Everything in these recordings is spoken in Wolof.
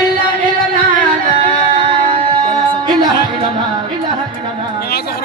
إلا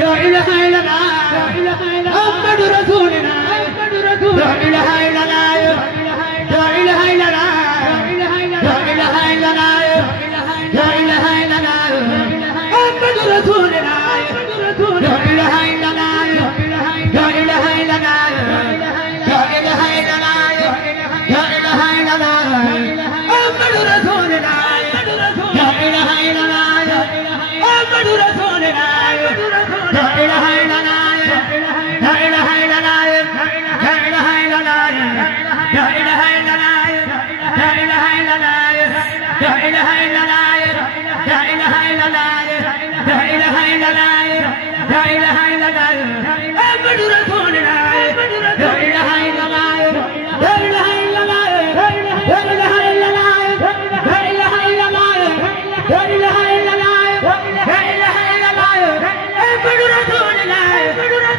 لا إله إلا الله محمد رسولنا لا إله إلا الله لا إله إلا الله لا إله إلا الله لا إله إلا الله محمد رسولنا لا إله إلا الله لا إله إلا الله لا إله إلا الله لا إله إلا الله محمد رسولنا لا إله إلا الله محمد رسولنا لا إله إلا الله لا إله إلا الله لا إله إلا الله لا إله إلا الله لا إله إلا الله لا إله إلا الله لا إله إلا الله لا إله إلا الله لا إله إلا الله محمد رسولنا لا إله إلا الله لا إله إلا الله لا إله إلا الله لا إله إلا الله لا إله إلا الله لا إله إلا الله محمد رسولنا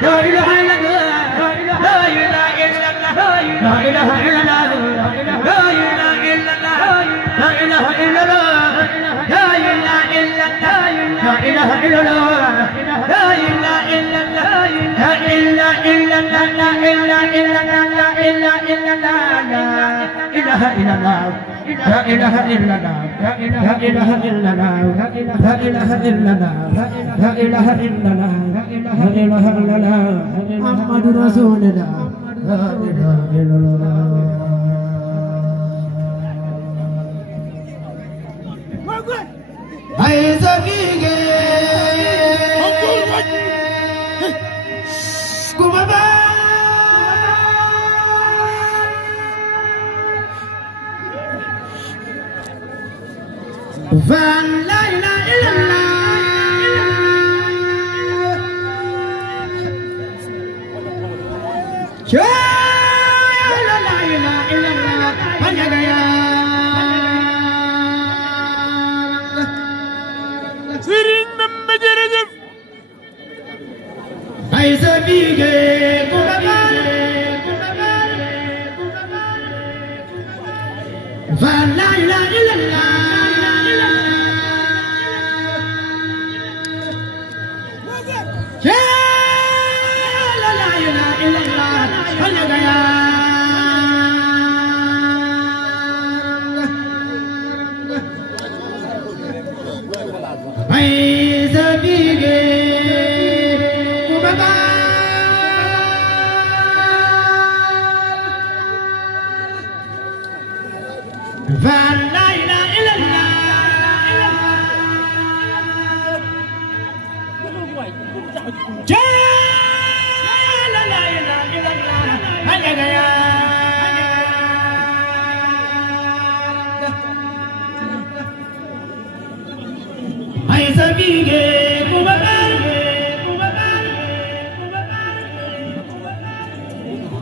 لا إله إلا الله لا إله إلا الله لا إله إلا الله لا إله إلا الله لا إله إلا الله لا إله إلا الله لا إله إلا الله لا إله إلا الله لا إله إلا الله لا إله إلا الله لا إله إلا الله لا إله إلا الله لا إله إلا الله لا إله إلا الله لا إله إلا الله لا إله إلا الله لا إله إلا الله محمد رسول الله لا إله إلا الله أي زكية كوبا فان لا إله إلا الله لا إله إلا الله Serigne Bamba jërëjëf ay sa bige ku bagal fa la ilaha illallah la ilaha illallah ya ay sa bige ku bagal fa la ilaha illallah la ilaha illallah ya ay sa bige ku bagal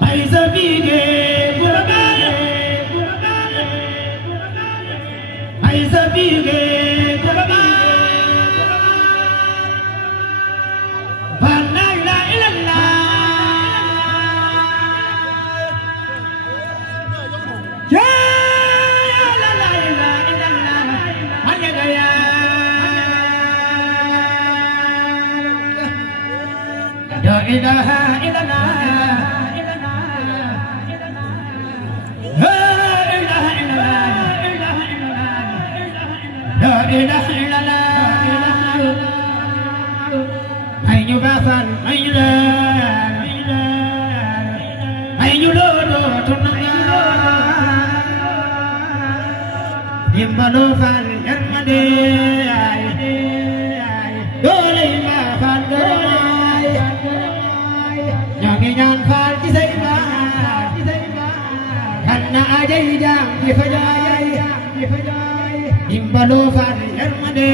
ay sa bige ku bagal ay sa bige ku bagal fa la ilaha illallah ya la ilaha illallah ya لا إله إلا الله لا إله إلا الله لا إله إلا الله أين يبافر أين لا أين يلودو تنغا يمبلو فال يرمدي دولي ما فال درماي ñaan faal ci say baat kan na ajay jam di fajaay dimbaloo faal yërmande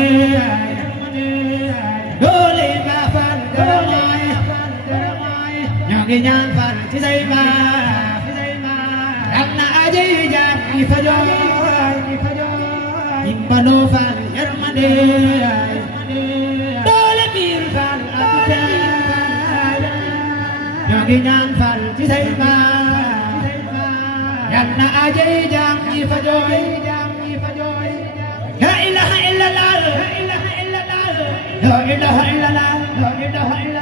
doole ba faal gërëmaay ñoo ngi ñaan faal ci say baat kan na ajay jam di fajaay dimbaloo faal yërmande doole biir faal ñoo ngi ñaan fal ci say baat yal na ajay jaam ñi fa jooy la ilaha illallah la ilaha illallah la ilaha illallah la ilaha illallah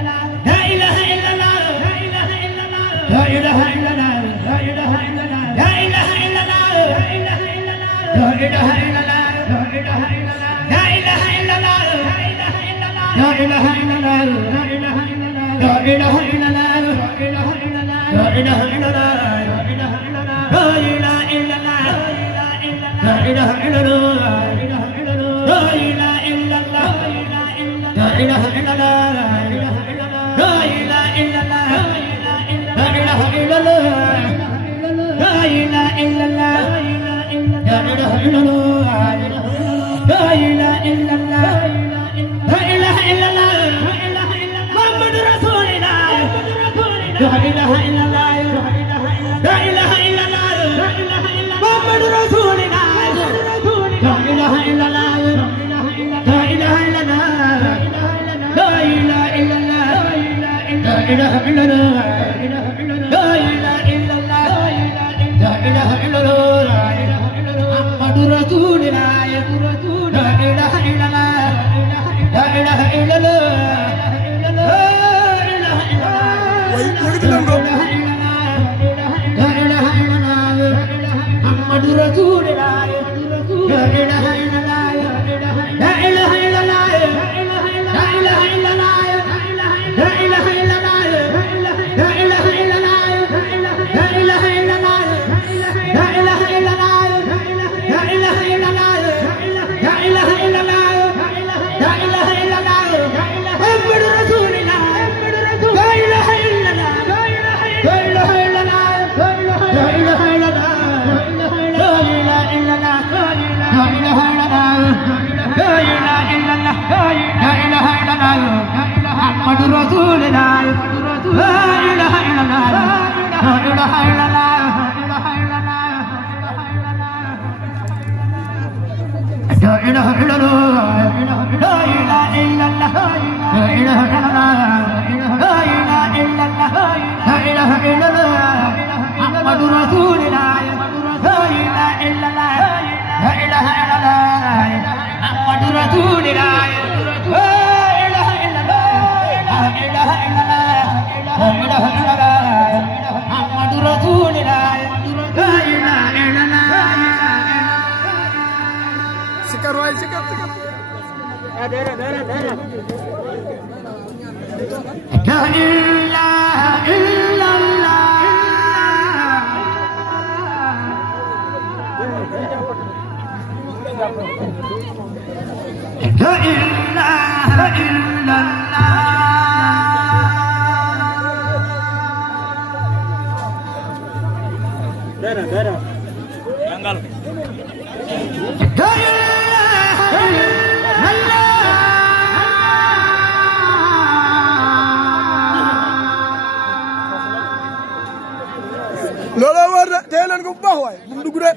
looloo war de tey leen ko bu baax waay bu mu dugg de.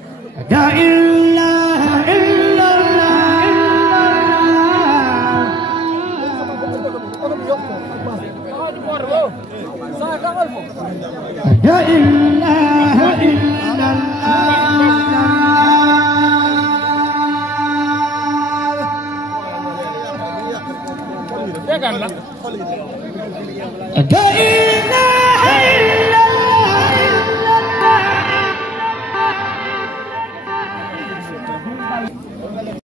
la ilaha illallah. la ilaha illallah.